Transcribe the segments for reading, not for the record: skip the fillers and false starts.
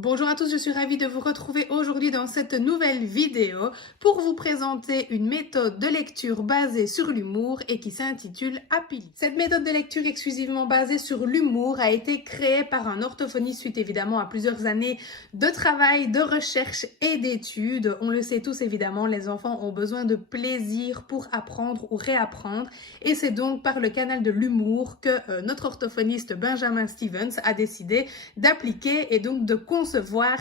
Bonjour à tous, je suis ravie de vous retrouver aujourd'hui dans cette nouvelle vidéo pour vous présenter une méthode de lecture basée sur l'humour et qui s'intitule Happily. Cette méthode de lecture exclusivement basée sur l'humour a été créée par un orthophoniste suite évidemment à plusieurs années de travail, de recherche et d'études. On le sait tous évidemment, les enfants ont besoin de plaisir pour apprendre ou réapprendre et c'est donc par le canal de l'humour que notre orthophoniste Benjamin Stevens a décidé d'appliquer et donc de concevoir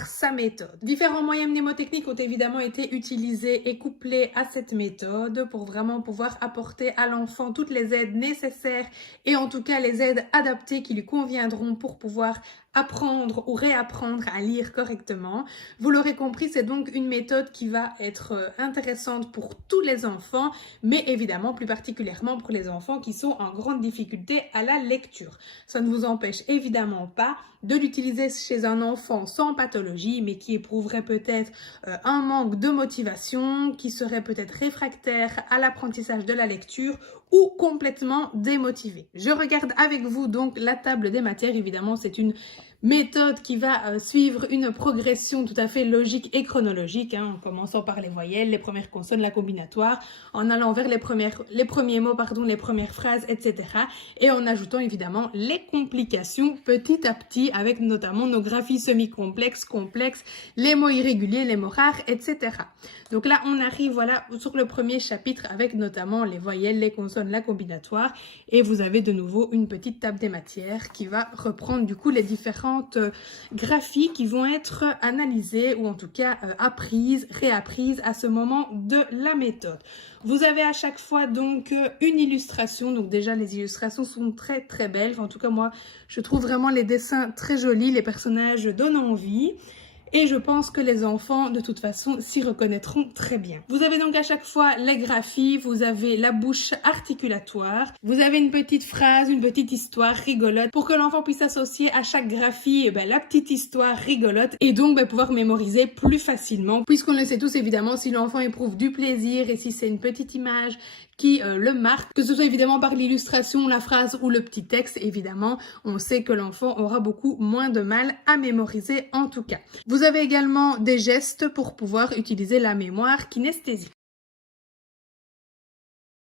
sa méthode. Différents moyens mnémotechniques ont évidemment été utilisés et couplés à cette méthode pour vraiment pouvoir apporter à l'enfant toutes les aides nécessaires et en tout cas les aides adaptées qui lui conviendront pour pouvoir apprendre ou réapprendre à lire correctement. Vous l'aurez compris, c'est donc une méthode qui va être intéressante pour tous les enfants, mais évidemment plus particulièrement pour les enfants qui sont en grande difficulté à la lecture. Ça ne vous empêche évidemment pas de l'utiliser chez un enfant sans pathologie, mais qui éprouverait peut-être un manque de motivation, qui serait peut-être réfractaire à l'apprentissage de la lecture ou complètement démotivé. Je regarde avec vous donc la table des matières. Évidemment, c'est une méthode qui va suivre une progression tout à fait logique et chronologique, en commençant par les voyelles, les premières consonnes, la combinatoire, en allant vers les premiers mots, les premières phrases, etc. Et en ajoutant évidemment les complications petit à petit, avec notamment nos graphies semi-complexes, complexes, les mots irréguliers, les mots rares, etc. Donc là, on arrive voilà sur le premier chapitre avec notamment les voyelles, les consonnes, la combinatoire, et vous avez de nouveau une petite table des matières qui va reprendre du coup les différentes graphies qui vont être analysées ou en tout cas apprises, réapprises à ce moment de la méthode. Vous avez à chaque fois donc une illustration, donc déjà les illustrations sont très très belles, en tout cas moi je trouve vraiment les dessins très jolis, les personnages donnent envie. Et je pense que les enfants, de toute façon, s'y reconnaîtront très bien. Vous avez donc à chaque fois les graphies, vous avez la bouche articulatoire, vous avez une petite phrase, une petite histoire rigolote pour que l'enfant puisse associer à chaque graphie la petite histoire rigolote et donc pouvoir mémoriser plus facilement. Puisqu'on le sait tous évidemment, si l'enfant éprouve du plaisir et si c'est une petite image qui le marque, que ce soit évidemment par l'illustration, la phrase ou le petit texte, évidemment, on sait que l'enfant aura beaucoup moins de mal à mémoriser en tout cas. Vous avez également des gestes pour pouvoir utiliser la mémoire kinesthésique.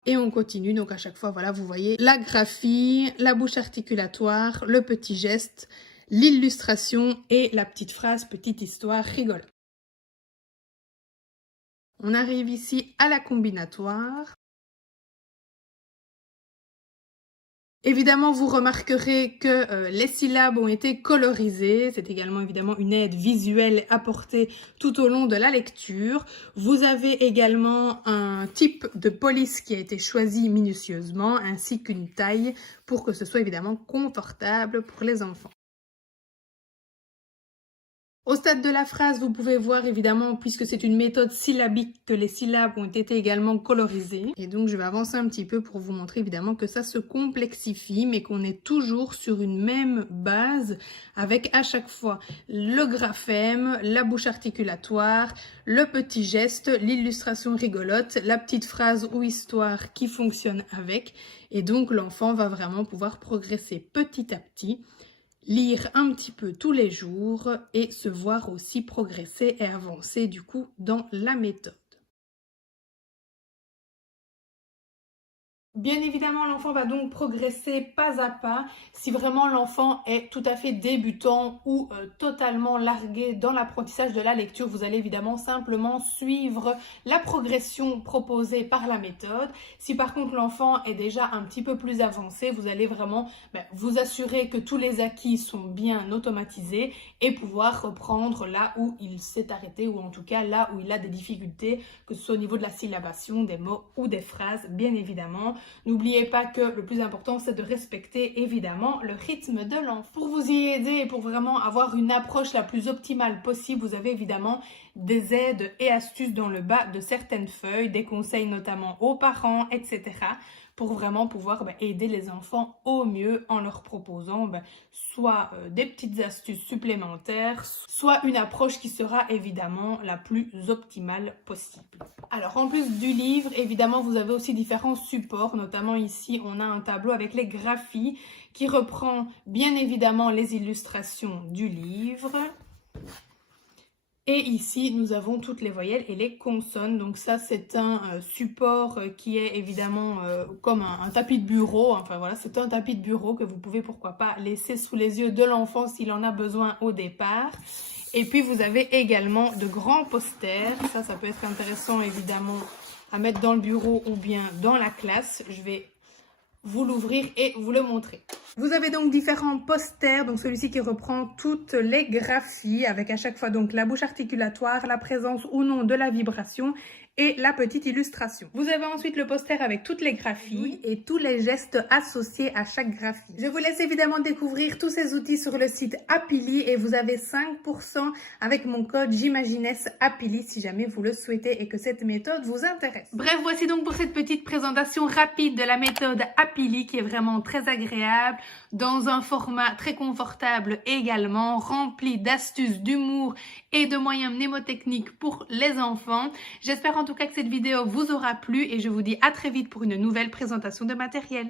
Et on continue, donc à chaque fois, voilà, vous voyez la graphie, la bouche articulatoire, le petit geste, l'illustration et la petite phrase, petite histoire rigolote. On arrive ici à la combinatoire. Évidemment, vous remarquerez que les syllabes ont été colorisées. C'est également évidemment une aide visuelle apportée tout au long de la lecture. Vous avez également un type de police qui a été choisi minutieusement, ainsi qu'une taille pour que ce soit évidemment confortable pour les enfants. Au stade de la phrase, vous pouvez voir évidemment, puisque c'est une méthode syllabique, que les syllabes ont été également colorisées. Et donc, je vais avancer un petit peu pour vous montrer évidemment que ça se complexifie, mais qu'on est toujours sur une même base avec à chaque fois le graphème, la bouche articulatoire, le petit geste, l'illustration rigolote, la petite phrase ou histoire qui fonctionne avec. Et donc, l'enfant va vraiment pouvoir progresser petit à petit, lire un petit peu tous les jours et se voir aussi progresser et avancer du coup dans la méthode. Bien évidemment, l'enfant va donc progresser pas à pas. Si vraiment l'enfant est tout à fait débutant ou totalement largué dans l'apprentissage de la lecture, vous allez évidemment simplement suivre la progression proposée par la méthode. Si par contre l'enfant est déjà un petit peu plus avancé, vous allez vraiment vous assurer que tous les acquis sont bien automatisés et pouvoir reprendre là où il s'est arrêté ou en tout cas là où il a des difficultés, que ce soit au niveau de la syllabation, des mots ou des phrases, bien évidemment. N'oubliez pas que le plus important, c'est de respecter évidemment le rythme de l'enfant. Pour vous y aider et pour vraiment avoir une approche la plus optimale possible, vous avez évidemment des aides et astuces dans le bas de certaines feuilles, des conseils notamment aux parents, etc. pour vraiment pouvoir aider les enfants au mieux en leur proposant soit des petites astuces supplémentaires, soit une approche qui sera évidemment la plus optimale possible. Alors en plus du livre, évidemment vous avez aussi différents supports, notamment ici on a un tableau avec les graphies qui reprend bien évidemment les illustrations du livre. Et ici, nous avons toutes les voyelles et les consonnes. Donc ça, c'est un support qui est évidemment comme un tapis de bureau. Enfin voilà, c'est un tapis de bureau que vous pouvez pourquoi pas laisser sous les yeux de l'enfant s'il en a besoin au départ. Et puis vous avez également de grands posters. Ça peut être intéressant évidemment à mettre dans le bureau ou bien dans la classe. Je vais vous l'ouvrir et vous le montrer. Vous avez donc différents posters, donc celui-ci qui reprend toutes les graphies avec à chaque fois donc la bouche articulatoire, la présence ou non de la vibration et la petite illustration. Vous avez ensuite le poster avec toutes les graphies et tous les gestes associés à chaque graphie. Je vous laisse évidemment découvrir tous ces outils sur le site Apili et vous avez 5% avec mon code J'Imaginesse Apili si jamais vous le souhaitez et que cette méthode vous intéresse. Bref, voici donc pour cette petite présentation rapide de la méthode Apili qui est vraiment très agréable, dans un format très confortable également, rempli d'astuces, d'humour et de moyens mnémotechniques pour les enfants. J'espère en tout cas que cette vidéo vous aura plu et je vous dis à très vite pour une nouvelle présentation de matériel.